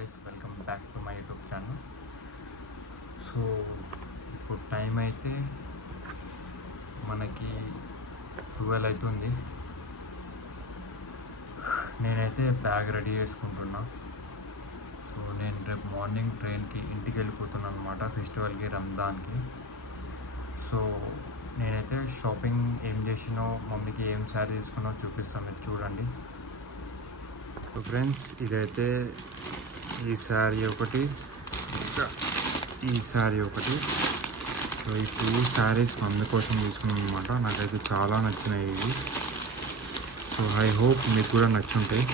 Guys, welcome back to my YouTube channel. So ఇప్పుడు time అయితే మనకి 12 అవుతుంది. నేనైతే బ్యాగ్ రెడీ చేసుకుంటున్నా. సో నేను రేపు మార్నింగ్ ట్రైన్కి ఇంటికి వెళ్ళిపోతున్నాను అనమాట, ఫెస్టివల్కి, రంజాన్కి. సో నేనైతే షాపింగ్ ఏం చేసినో, మమ్మీకి ఏం శారీ తీసుకున్నో చూపిస్తాను, మీరు చూడండి. సో ఫ్రెండ్స్, ఇదైతే ఈ శారీ ఒకటి, ఇంకా ఈ శారీ ఒకటి. సో ఈ 2 శారీస్ మమ్మీ కోసం తీసుకున్నాను అనమాట. నాకైతే చాలా నచ్చినాయి ఇవి. సో ఐ హోప్ మీకు కూడా నచ్చుంటాయి.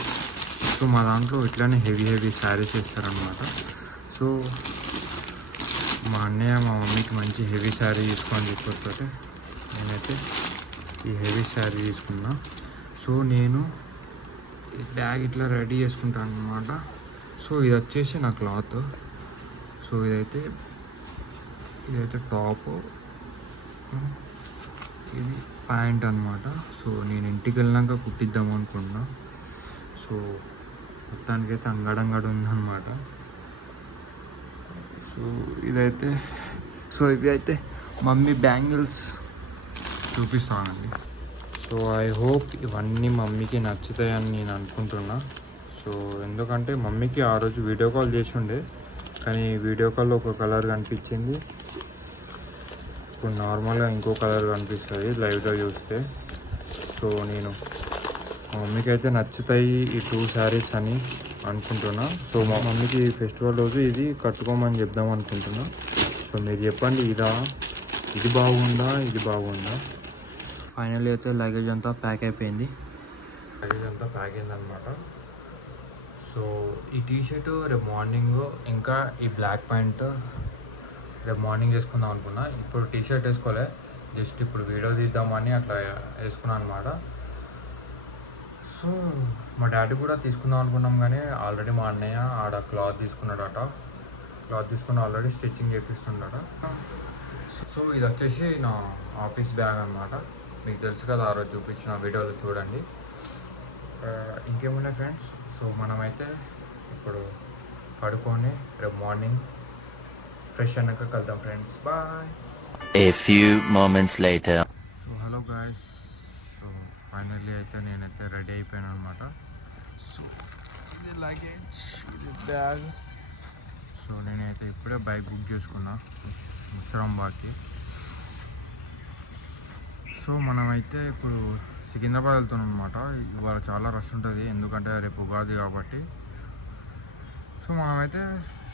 సో మా దాంట్లో ఇట్లానే హెవీ శారీస్ వేస్తారనమాట. సో మా అన్నయ్య మా మమ్మీకి మంచి హెవీ శారీ తీసుకొని చెప్పితే నేనైతే ఈ హెవీ శారీ తీసుకున్నా. సో నేను ఈ బ్యాగ్ ఇట్లా రెడీ చేసుకుంటాను అనమాట. సో ఇది వచ్చేసి నా క్లాత్. సో ఇదైతే టాప్, ఇది ప్యాంట్ అనమాట. సో నేను ఇంటికి వెళ్ళినాక కుట్టిద్దాం అనుకున్నా. సో మొత్తానికైతే అంగడంగడు ఉందన్నమాట. సో ఇదైతే ఇవి అయితే మమ్మీ బ్యాంగిల్స్ చూపిస్తానండి. సో ఐ హోప్ ఇవన్నీ మమ్మీకి నచ్చుతాయని నేను అనుకుంటున్నా. సో ఎందుకంటే మమ్మీకి ఆ రోజు వీడియో కాల్ చేసి ఉండే, కానీ వీడియో కాల్లో ఒక కలర్ కనిపించింది, ఇప్పుడు నార్మల్గా ఇంకో కలర్ కనిపిస్తుంది లైవ్గా చూస్తే. సో నేను మా మమ్మీకి అయితే నచ్చుతాయి ఈ 2 శారీస్ అని అనుకుంటున్నా. సో మా మమ్మీకి ఫెస్టివల్ రోజు ఇది కట్టుకోమని చెప్దాం అనుకుంటున్నా. సో మీరు చెప్పండి, ఇది బాగుందా, ఇది బాగుందా. ఫైనల్ అయితే లగేజ్ అంతా ప్యాక్ అయిపోయింది. అనమాట. సో ఈ టీషర్ట్ రేపు మార్నింగ్, ఇంకా ఈ బ్లాక్ ప్యాంట్ రేపు మార్నింగ్ వేసుకుందాం అనుకున్నా. ఇప్పుడు టీషర్ట్ వేసుకోలే, జస్ట్ ఇప్పుడు వీడియో తీద్దామని అట్లా వేసుకున్నాను అనమాట. సో మా డాడీ కూడా తీసుకుందాం అనుకున్నాం, కానీ ఆల్రెడీ మా అన్నయ్య ఆడ క్లాత్ తీసుకున్నాడట. క్లాత్ తీసుకుని ఆల్రెడీ స్టిచ్చింగ్ చేపిస్తుండట. సో ఇది వచ్చేసి నా ఆఫీస్ బ్యాగ్ అనమాట. మీకు తెలుసు కదా, ఆ రోజు చూపించిన వీడియోలో చూడండి. ఇంకేమున్నాయి ఫ్రెండ్స్. సో మనమైతే ఇప్పుడు పడుకొని రేపు మార్నింగ్ ఫ్రెష్ అన్నాక కలుద్దాం friends. Bye. A few moments later. So hello guys. So finally అయితే నేనైతే రెడీ అయిపోయాను అనమాట. సో ఇది లగేజ్, ఇది బ్యాగ్. సో నేనైతే ఇప్పుడే బైక్ బుక్ చేసుకున్నా ముసరాంబాద్కి. సో మనమైతే ఇప్పుడు సికింద్రాబాద్ వెళ్తున్నాం అనమాట. ఇవాళ చాలా రష్ ఉంటుంది, ఎందుకంటే రేపు ఉగాది కాబట్టి. సో మనమైతే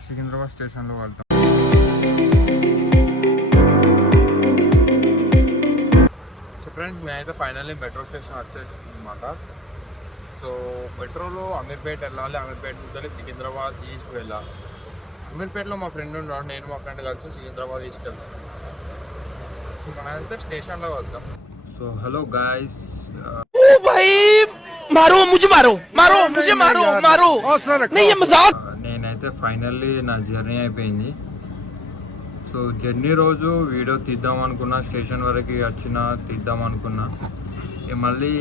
సికింద్రాబాద్ స్టేషన్లో వెళ్తాం. సో ఫ్రెండ్స్, నేనైతే ఫైనల్లీ మెట్రో స్టేషన్ వచ్చేసింది అనమాట. సో మెట్రోలో అమీర్పేట వెళ్ళాలి, అమీర్పేట నుంచి సికింద్రాబాద్ ఈస్ట్కి వెళ్ళాలి. అమీర్పేటలో మా ఫ్రెండ్ ఉన్నాడు, నేను మా ఫ్రెండ్ కలిసి సికింద్రాబాద్ ఈస్ట్ వెళ్తాం. సో మనమైతే స్టేషన్లో వెళ్తాం. So hello guys. నేనైతే ఫైనల్లీ నా జర్నీ అయిపోయింది. సో జర్నీ రోజు వీడియో తీద్దాం అనుకున్నా, స్టేషన్ వరకు తీద్దాం అనుకున్నా. మళ్ళీ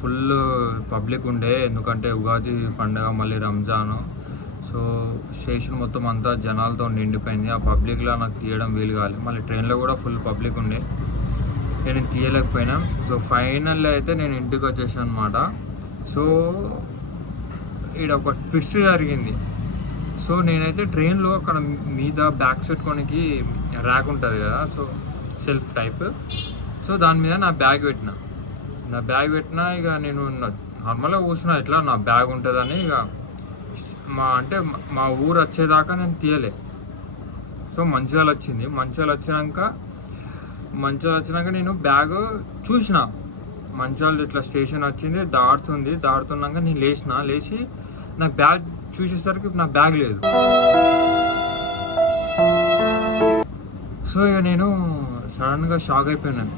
ఫుల్ పబ్లిక్ ఉండే, ఎందుకంటే ఉగాది పండుగ, మళ్ళీ రంజాను. సో స్టేషన్ మొత్తం అంతా జనాలతో నిండిపోయింది. ఆ పబ్లిక్లో నాకు తీయడం వీలు కాలేదు. మళ్ళీ ట్రైన్లో కూడా ఫుల్ పబ్లిక్ ఉండే, నేను తీయలేకపోయినా. సో ఫైనల్ అయితే నేను ఇంటికి వచ్చేసాను అనమాట. సో ఇక్కడ ఒక ట్విస్ట్ జరిగింది. సో నేనైతే ట్రైన్లో అక్కడ మీద బ్యాగ్ పెట్టుకోనికి ర్యాక్ ఉంటుంది కదా, సో సెల్ఫ్ టైప్. సో దాని మీద నా బ్యాగ్ పెట్టిన. ఇక నేను నార్మల్గా కూర్చున్నా, ఎట్లా నా బ్యాగ్ ఉంటుందని. ఇక మా ఊరు వచ్చేదాకా నేను తీయలే. సో మంచిర్యాల వచ్చింది. మంచిర్యాల వచ్చినాక నేను బ్యాగ్ చూసిన. మంచిర్యాల ఇట్లా స్టేషన్ వచ్చింది, దాడుతున్నాక నేను లేచి నా బ్యాగ్ చూసేసరికి నా బ్యాగ్ లేదు. సో ఇక నేను సడన్గా షాక్ అయిపోయినాను.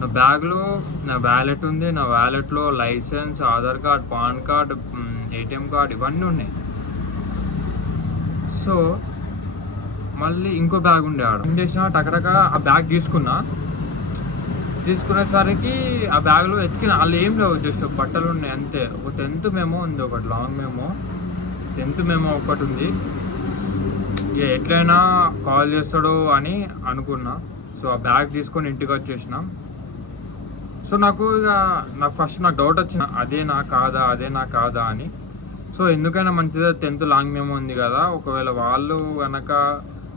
నా బ్యాగ్లో నా వ్యాలెట్ ఉంది, నా వ్యాలెట్లో licence, Aadhaar card, PAN card, ATM card ఇవన్నీ ఉన్నాయి. సో మళ్ళీ ఇంకో బ్యాగ్ ఉండే ఆడ. ఏం చేసిన, టకటక ఆ బ్యాగ్ తీసుకున్నా. తీసుకునేసరికి ఆ బ్యాగ్లో ఎత్తికిన వాళ్ళు ఏం లేవు, జస్ట్ బట్టలు ఉన్నాయి అంతే. ఒక 10th మెమో ఉంది, ఒకటి లాంగ్ మెమో, 10th మెమో ఒకటి ఉంది. ఇక ఎట్లయినా కాల్ చేస్తాడు అని అనుకున్నా. సో ఆ బ్యాగ్ తీసుకొని ఇంటికి వచ్చేసినాం. సో నాకు ఫస్ట్ నాకు డౌట్ వచ్చిన అదే నా కాదా అని. సో ఎందుకైనా మంచిదే, 10th లాంగ్ మెమో ఉంది కదా, ఒకవేళ వాళ్ళు కనుక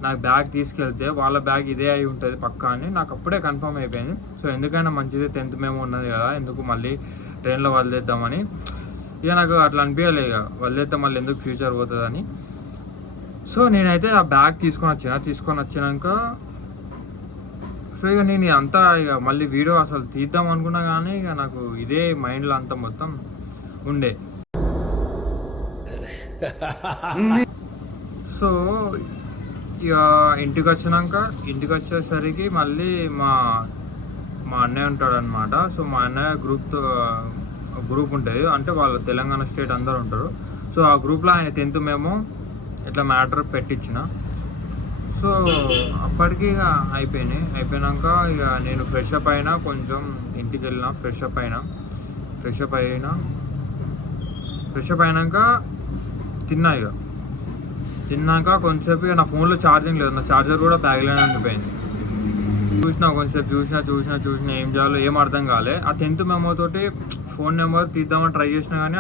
నాకు బ్యాగ్ తీసుకెళ్తే వాళ్ళ బ్యాగ్ ఇదే అయి ఉంటుంది పక్కా అని నాకు అప్పుడే కన్ఫర్మ్ అయిపోయింది. సో ఎందుకైనా మంచిది, 10th మెమో ఉన్నది కదా, ఎందుకు మళ్ళీ ట్రైన్లో వదిలేద్దామని. ఇక నాకు అట్లా అనిపించలే, ఇక వదిలేద్దాం మళ్ళీ ఎందుకు ఫ్యూచర్ పోతుందని. సో నేనైతే ఆ బ్యాగ్ తీసుకొని వచ్చినాక సో ఇక నేను అంతా ఇక మళ్ళీ వీడియో అసలు తీద్దాం అనుకున్నా కానీ ఇక నాకు ఇదే మైండ్లో అంతా మొత్తం ఉండే. సో ఇక ఇంటికి వచ్చేసరికి మళ్ళీ మా అన్నయ్య ఉంటాడు అనమాట. సో మా అన్నయ్య గ్రూప్ ఉంటుంది, అంటే వాళ్ళు తెలంగాణ స్టేట్ అందరు ఉంటారు. సో ఆ గ్రూప్లో ఆయన 10th మెమో ఇట్లా మ్యాటర్ పెట్టించిన. సో అప్పటికి ఇక అయిపోయినాక ఇక నేను ఫ్రెష్ అప్ అయినా, కొంచెం ఇంటికి వెళ్ళిన, ఫ్రెష్ అప్ అయినాక తిన్నాక కొంచెంసేపు ఇక నా ఫోన్లో ఛార్జింగ్ లేదు, నా ఛార్జర్ కూడా బ్యాగ్లోనే ఉండిపోయింది. కొంచెంసేపు చూసినా ఏం చేయాలో ఏం అర్థం కాలే. ఆ 10th మెమో తోటి ఫోన్ నెంబర్ తీద్దామని ట్రై చేసినా కానీ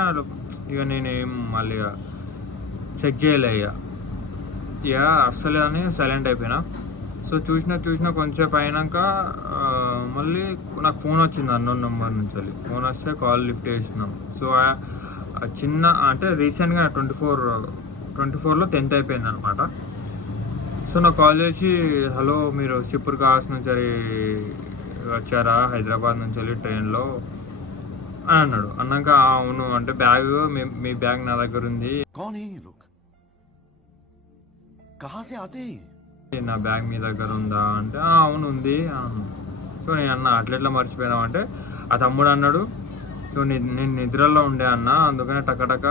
ఇక నేను ఏం మళ్ళీ చెక్ చేయలే, ఇక అస్సలే అని సైలెంట్ అయిపోయినా. సో చూసినా కొంచెంసేపు అయినాక మళ్ళీ నాకు ఫోన్ వచ్చింది అన్నోన్ నెంబర్ నుంచి. ఫోన్ వస్తే కాల్ లిఫ్ట్ చేసినాం. సో చిన్న అంటే రీసెంట్గా 24లో 10th అయిపోయింది అనమాట. సో నాకు కాల్ చేసి, హలో మీరు సిప్పూర్ కాస్ నుంచి వచ్చారా, హైదరాబాద్ నుంచి వెళ్ళి ట్రైన్లో అని అన్నాడు. అన్నాక అవును అంటే బ్యాగ్ మీ బ్యాగ్ నా దగ్గర ఉంది, నా బ్యాగ్ మీ దగ్గర ఉందా అంటే అవును ఉంది. సో నేను అన్న అట్లెట్లా మర్చిపోయినావు అంటే ఆ తమ్ముడు అన్నాడు, సో నేను నిద్రలో ఉండే అన్న, అందుకనే టకటక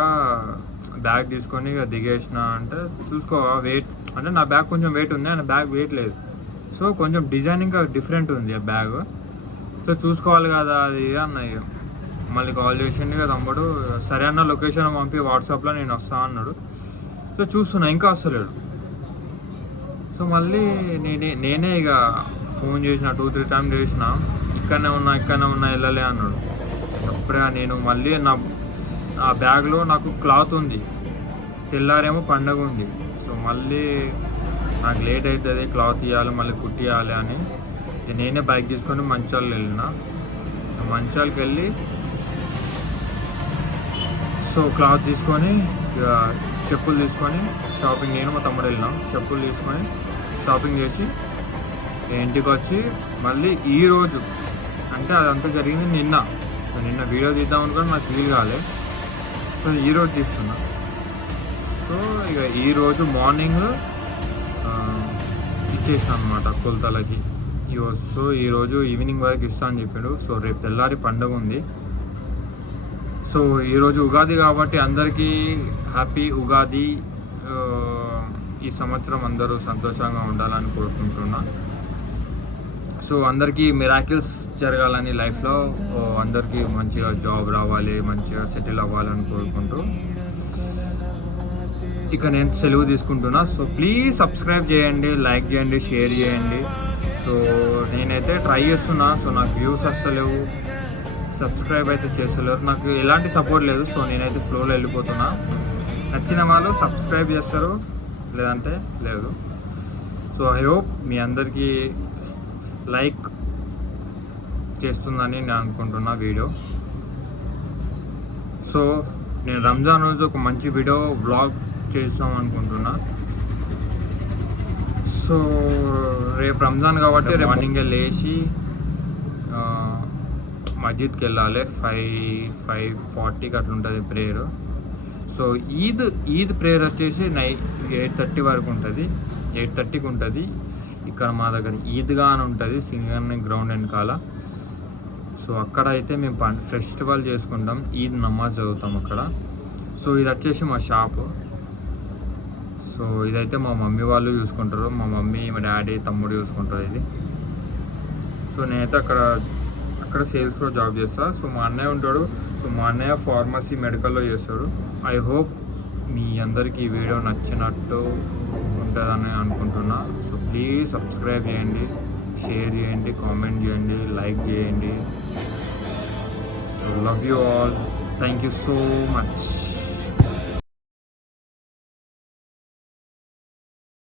బ్యాగ్ తీసుకొని ఇక దిగేసిన అంటే చూసుకో వెయిట్ అంటే నా బ్యాగ్ కొంచెం వెయిట్ ఉంది, ఆయన బ్యాగ్ వెయిట్ లేదు. సో కొంచెం డిజైనింగ్ డిఫరెంట్ ఉంది ఆ బ్యాగ్. సో చూసుకోవాలి కదా అది అన్న. ఇక మళ్ళీ కాల్ చేసిండు ఇక తమ్ముడు, సరే అన్న లొకేషన్ పంపి వాట్సాప్లో నేను వస్తా అన్నాడు. సో చూస్తున్నా ఇంకా వస్తలేడు. సో మళ్ళీ నేనే ఇక ఫోన్ చేసిన 2-3 టైమ్స్ చేసిన, ఇక్కడనే ఉన్నా వెళ్ళలే అన్నాడు. అప్పుడే నేను మళ్ళీ ఆ బ్యాగ్లో నాకు క్లాత్ ఉంది, తెల్లారేమో పండగ ఉంది. సో మళ్ళీ నాకు లేట్ అవుతుంది, క్లాత్ ఇవ్వాలి మళ్ళీ కుట్టియాలి అని నేనే బైక్ తీసుకొని మంచాలు వెళ్ళిన. మంచాలకి వెళ్ళి సో క్లాత్ తీసుకొని చెప్పులు తీసుకొని షాపింగ్, నేను మా తమ్ముడు వెళ్ళినాం. చెప్పులు తీసుకొని షాపింగ్ చేసి ఇంటికి వచ్చి మళ్ళీ ఈరోజు అంటే అదంతా జరిగింది నిన్న వీడియో తీద్దాం అనుకోని నాకు వీలు కాలే. సో ఈరోజు తీస్తున్నా. సో ఇక ఈరోజు మార్నింగ్ ఇచ్చేసాను అనమాట కొలతలకి. సో ఈరోజు ఈవినింగ్ వరకు ఇస్తా అని చెప్పాడు. సో రేపు తెల్లారి పండుగ ఉంది. సో ఈరోజు ఉగాది కాబట్టి అందరికీ హ్యాపీ ఉగాది. ఈ సంవత్సరం అందరూ సంతోషంగా ఉండాలని కోరుకుంటున్నా. సో అందరికీ మిరాకిల్స్ జరగాలని లైఫ్లో, అందరికీ మంచిగా జాబ్ రావాలి, మంచిగా సెటిల్ అవ్వాలని కోరుకుంటూ ఇక నేను సెలవు తీసుకుంటున్నా. సో ప్లీజ్ సబ్స్క్రైబ్ చేయండి, లైక్ చేయండి, షేర్ చేయండి. సో నేనైతే ట్రై చేస్తున్నా. సో నాకు వ్యూస్ వస్తలేవు, సబ్స్క్రైబ్ అయితే చేస్తలేరు, నాకు ఎలాంటి సపోర్ట్ లేదు. సో నేనైతే ఫ్లోలో వెళ్ళిపోతున్నా. నచ్చిన వాళ్ళు సబ్స్క్రైబ్ చేస్తారు, లేదంటే లేదు. సో ఐ హోప్ మీ అందరికీ లైక్ చేస్తుందని నేను అనుకుంటున్నా వీడియో. సో నేను రంజాన్ రోజు ఒక మంచి వీడియో వ్లాగ్ చేస్తాం అనుకుంటున్నా. సో రేపు రంజాన్ కాబట్టి రేపు మార్నింగే లేచి మస్జిద్కి వెళ్ళాలి. 5:40కి అట్లా ఉంటుంది ప్రేయర్. సో ఈద్ ప్రేయర్ వచ్చేసి 8:30 వరకు ఉంటుంది, 8:30కి ఉంటుంది. ఇక్కడ మా దగ్గర ఈద్గా అని ఉంటుంది సింగర్ని గ్రౌండ్ వెనకాల. సో అక్కడ అయితే మేము ఫెస్టివల్ చేసుకుంటాం, ఈద్ నమాజ్ చదువుతాం అక్కడ. సో ఇది వచ్చేసి మా షాపు. సో ఇదైతే మా మమ్మీ వాళ్ళు చూసుకుంటారు, మా మమ్మీ, మా డాడీ, తమ్ముడు చూసుకుంటారు ఇది. సో నేనైతే అక్కడ అక్కడ సేల్స్లో జాబ్ చేస్తా. సో మా అన్నయ్య ఉంటాడు. సో మా అన్నయ్య ఫార్మసీ మెడికల్లో చేస్తాడు. ఐ హోప్ మీ అందరికీ ఈ వీడియో నచ్చినట్టు ఉంటుందని అనుకుంటున్నా. సో ప్లీజ్ సబ్స్క్రైబ్ చేయండి, షేర్ చేయండి, కామెంట్ చేయండి, లైక్ చేయండి. Love you all. Thank you so much.